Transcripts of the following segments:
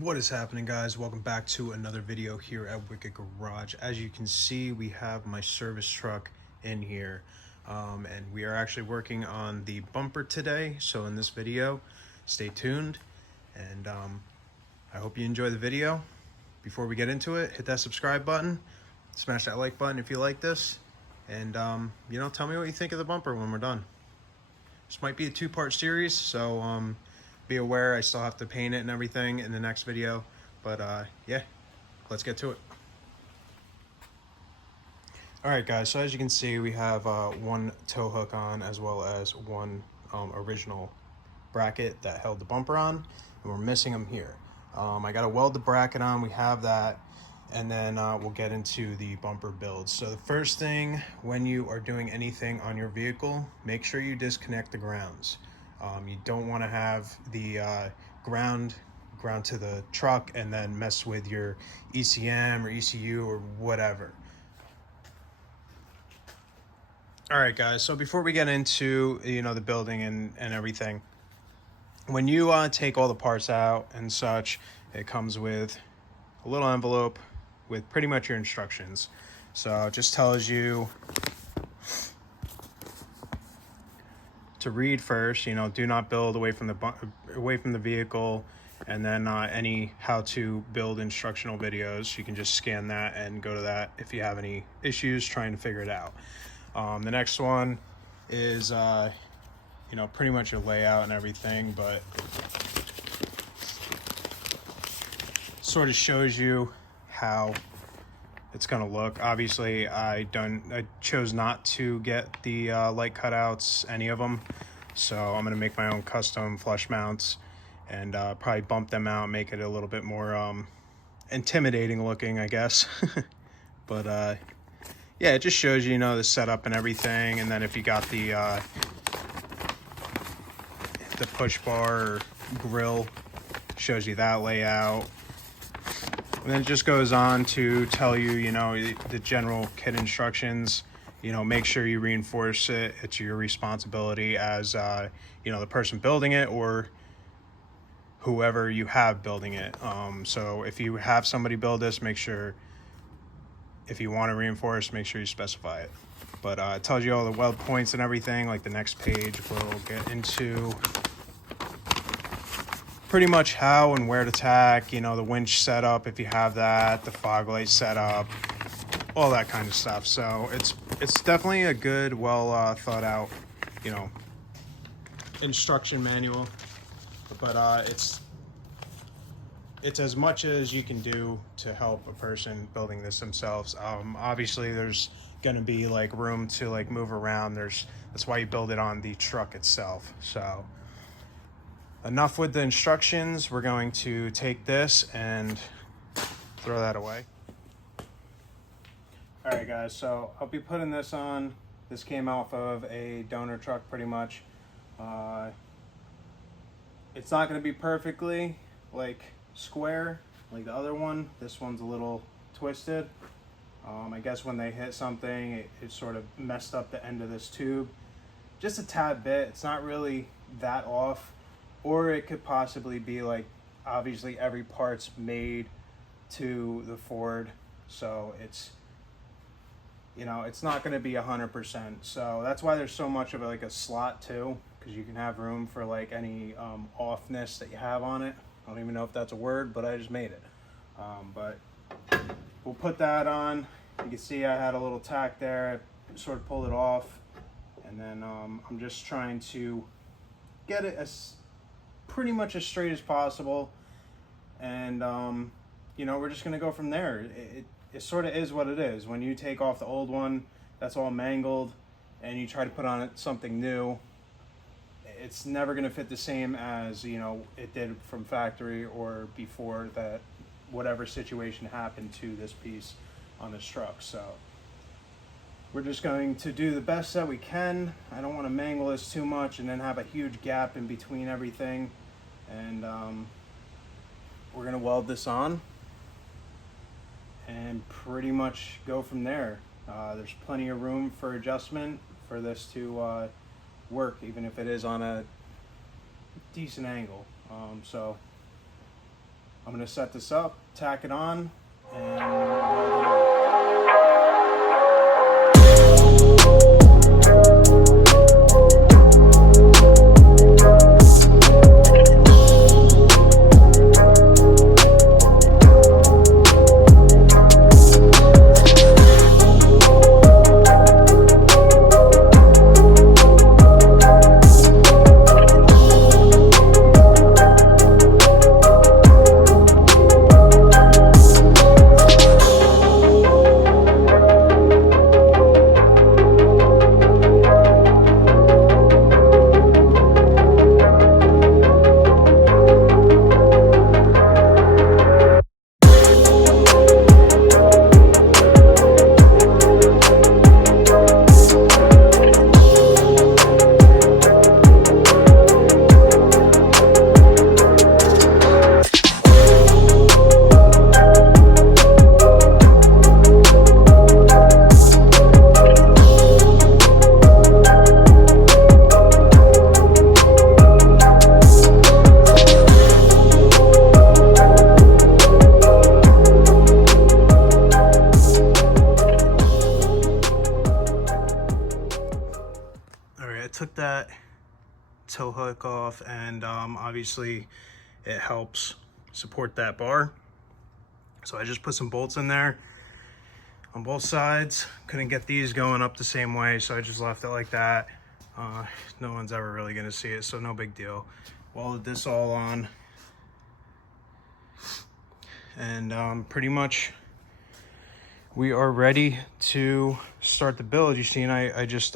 What is happening, guys? Welcome back to another video here at Wicked Garage. As you can see, we have my service truck in here, and we are actually working on the bumper today. So in this video, stay tuned, and I hope you enjoy the video. Before we get into it, hit that subscribe button, smash that like button if you like this, and tell me what you think of the bumper when we're done. This might be a two-part series, so be aware I still have to paint it and everything in the next video. But yeah, let's get to it. Alright guys, so as you can see, we have one tow hook on as well as one original bracket that held the bumper on, and we're missing them here. I got to weld the bracket on, we have that, and then we'll get into the bumper build. So the first thing, when you are doing anything on your vehicle, make sure you disconnect the grounds. You don't want to have the ground to the truck and then mess with your ECM or ECU or whatever. All right, guys, so before we get into the building and everything, when you take all the parts out and such, it comes with a little envelope with pretty much your instructions. So it just tells you to read first, do not build away from the vehicle, and then any how to build instructional videos, you can just scan that and go to that if you have any issues trying to figure it out. The next one is pretty much your layout and everything, but sort of shows you how it's gonna look. Obviously, I chose not to get the light cutouts, any of them, so I'm gonna make my own custom flush mounts and probably bump them out, make it a little bit more intimidating looking, I guess. But yeah, it just shows you the setup and everything, and then if you got the push bar or grill, shows you that layout. And then it just goes on to tell you, the general kit instructions. Make sure you reinforce it. It's your responsibility as, the person building it or whoever you have building it. So if you have somebody build this, make sure, if you want to reinforce, make sure you specify it. But it tells you all the weld points and everything. Like the next page, we'll get into pretty much how and where to tack, the winch setup if you have that, the fog light setup, all that kind of stuff. So it's definitely a good, well thought out, instruction manual. But it's as much as you can do to help a person building this themselves. Obviously, there's gonna be like room to like move around. That's why you build it on the truck itself. So enough with the instructions. We're going to take this and throw that away. All right, guys, so I'll be putting this on. This came off of a donor truck pretty much. It's not going to be perfectly like square like the other one. This one's a little twisted. I guess when they hit something, it sort of messed up the end of this tube. Just a tad bit. It's not really that off. Or it could possibly be like, obviously every part's made to the Ford, so it's not going to be 100%. So that's why there's so much of like a slot too, because you can have room for like any offness that you have on it. I don't even know if that's a word, but I just made it. But we'll put that on. You can see I had a little tack there. I sort of pulled it off, and then I'm just trying to get it as pretty much as straight as possible, and we're just gonna go from there. It sort of is what it is. When you take off the old one that's all mangled and you try to put on something new, it's never gonna fit the same as it did from factory or before that whatever situation happened to this piece on this truck. So we're just going to do the best that we can. I don't want to mangle this too much and then have a huge gap in between everything. And we're going to weld this on and pretty much go from there. There's plenty of room for adjustment for this to work, even if it is on a decent angle. So I'm going to set this up, tack it on, and weld it on. I took that tow hook off, and obviously it helps support that bar. So I just put some bolts in there on both sides. Couldn't get these going up the same way, so I just left it like that. No one's ever really gonna see it, so no big deal. Welded this all on, and pretty much we are ready to start the build. You see, and I just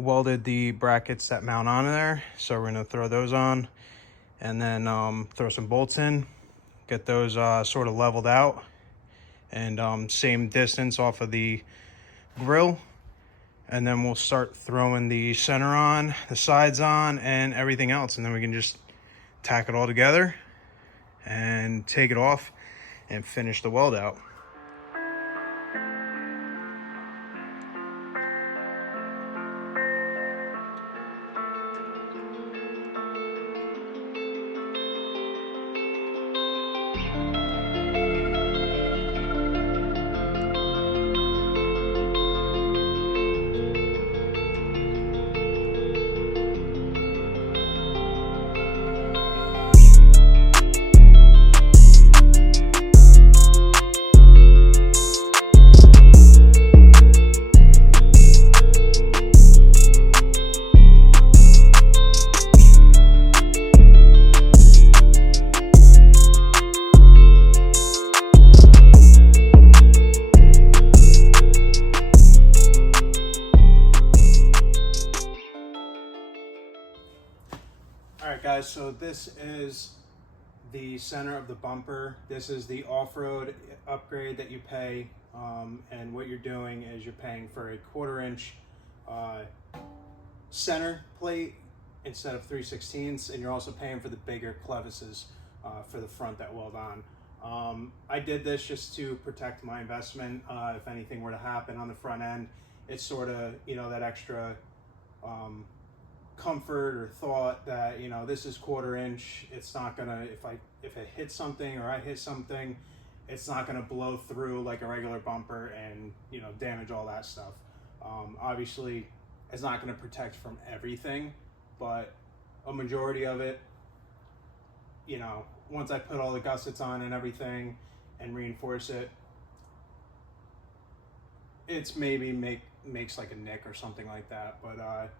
welded the brackets that mount on there, so we're gonna throw those on, and then throw some bolts in, get those sort of leveled out, and same distance off of the grill, and then we'll start throwing the center on, the sides on, and everything else, and then we can just tack it all together and take it off and finish the weld out. All right, guys, so this is the center of the bumper. This is the off-road upgrade that you pay, and what you're doing is you're paying for a 1/4" center plate instead of 3/16, and you're also paying for the bigger clevises for the front that weld on. I did this just to protect my investment. If anything were to happen on the front end, it's sort of, you know, that extra comfort or thought that, you know, this is 1/4". It's not gonna, if it hits something or I hit something, it's not gonna blow through like a regular bumper and, you know, damage all that stuff. Obviously it's not gonna protect from everything, but a majority of it, you know, once I put all the gussets on and everything and reinforce it, it's maybe makes like a nick or something like that. But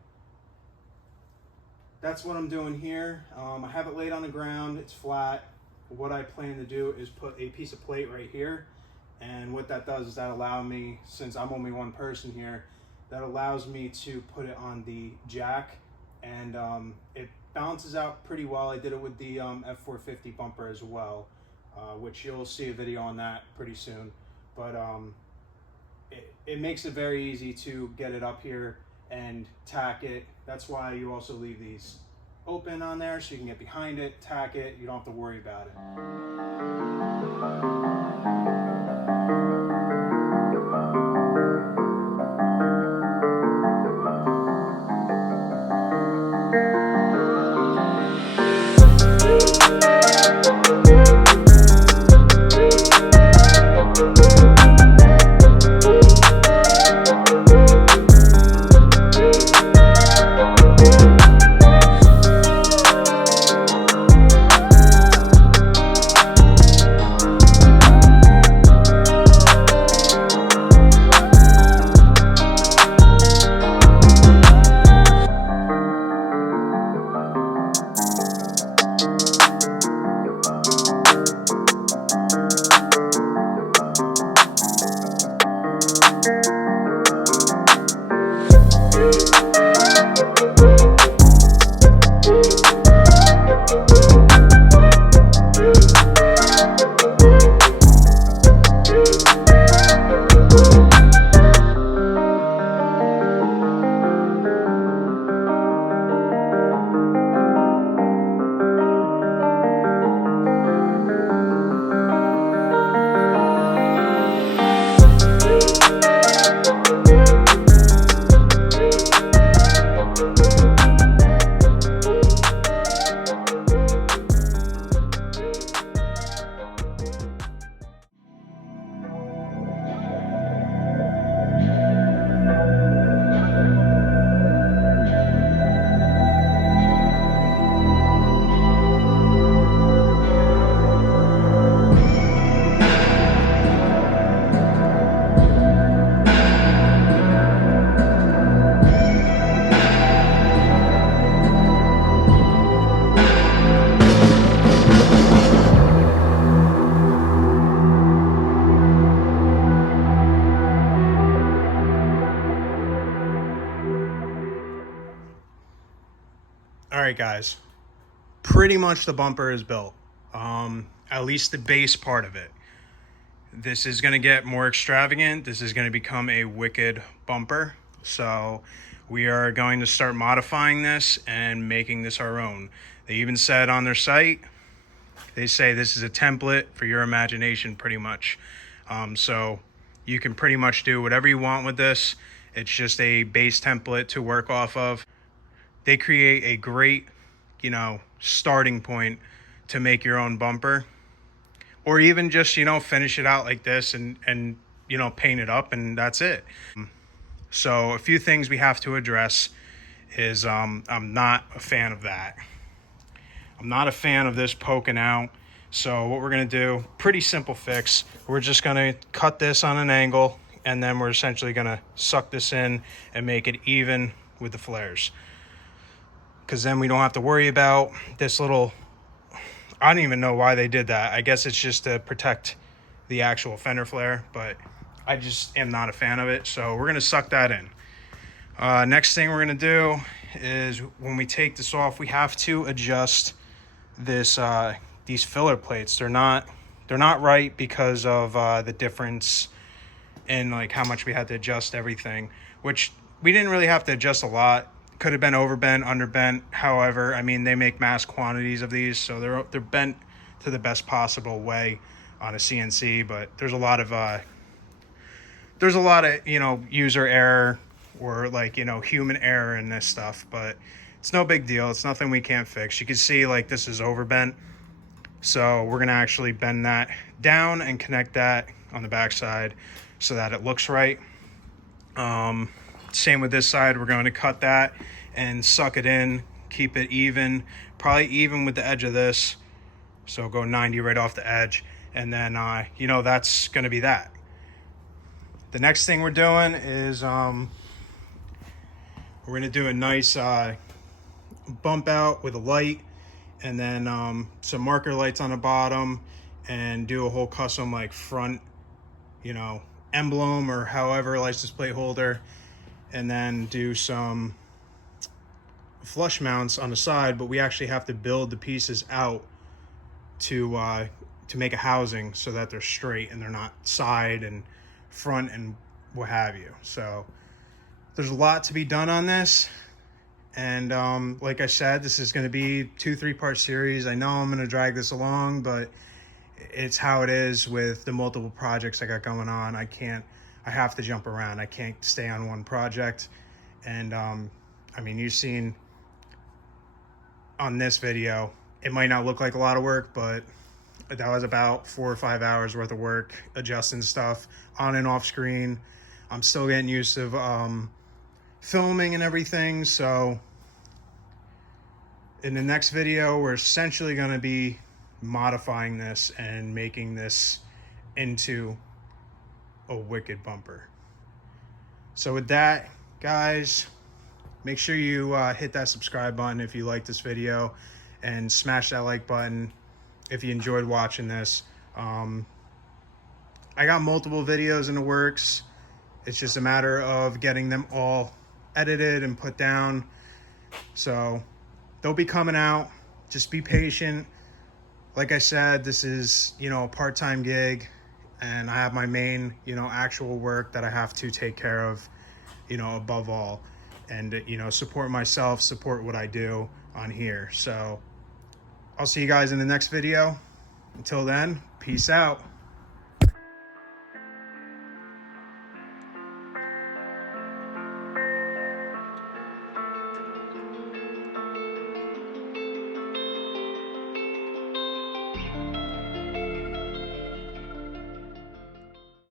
that's what I'm doing here. I have it laid on the ground, it's flat. What I plan to do is put a piece of plate right here, and what that does is that allows me, since I'm only one person here, that allows me to put it on the jack, and it balances out pretty well. I did it with the F450 bumper as well, which you'll see a video on that pretty soon. But it makes it very easy to get it up here and tack it. That's why you also leave these open on there, so you can get behind it, tack it, you don't have to worry about it. right, guys, pretty much the bumper is built, at least the base part of it. This is going to get more extravagant. This is going to become a wicked bumper. So we are going to start modifying this and making this our own. They even said on their site, they say this is a template for your imagination, pretty much. So you can pretty much do whatever you want with this. It's just a base template to work off of. They create a great, starting point to make your own bumper, or even just, finish it out like this and paint it up, and that's it. So a few things we have to address is I'm not a fan of that. I'm not a fan of this poking out. So what we're going to do, pretty simple fix. We're just going to cut this on an angle, and then we're essentially going to suck this in and make it even with the flares. Because then we don't have to worry about this little, I don't even know why they did that. I guess it's just to protect the actual fender flare, but I just am not a fan of it. So we're going to suck that in. Next thing we're going to do is when we take this off, we have to adjust this these filler plates. They're not right because of the difference in like how much we had to adjust everything, which we didn't really have to adjust a lot. Could have been overbent, underbent. However, I mean, they make mass quantities of these, so they're bent to the best possible way on a CNC. But there's a lot of user error or human error in this stuff. But it's no big deal. It's nothing we can't fix. You can see like this is overbent, so we're gonna actually bend that down and connect that on the back side so that it looks right. Same with this side. We're going to cut that and suck it in, keep it even, probably even with the edge of this. So go 90 right off the edge. And then, that's going to be that. The next thing we're doing is we're going to do a nice bump out with a light, and then some marker lights on the bottom, and do a whole custom front, emblem or however, license plate holder. And then do some flush mounts on the side, but we actually have to build the pieces out to make a housing so that they're straight and they're not side and front and what have you. So there's a lot to be done on this, and like I said, this is going to be 2-3 part series. I know I'm going to drag this along, but it's how it is with the multiple projects I got going on. I have to jump around. I can't stay on one project. And I mean, you've seen on this video, it might not look like a lot of work, but that was about 4 or 5 hours worth of work, adjusting stuff on and off screen. I'm still getting used to filming and everything. So in the next video, we're essentially going to be modifying this and making this into a wicked bumper. So with that, guys, make sure you hit that subscribe button if you like this video, and smash that like button if you enjoyed watching this. I got multiple videos in the works. It's just a matter of getting them all edited and put down. So they'll be coming out. Just be patient. Like I said, this is, a part-time gig, and I have my main, actual work that I have to take care of, above all, and, support myself, support what I do on here. So I'll see you guys in the next video. Until then, peace out.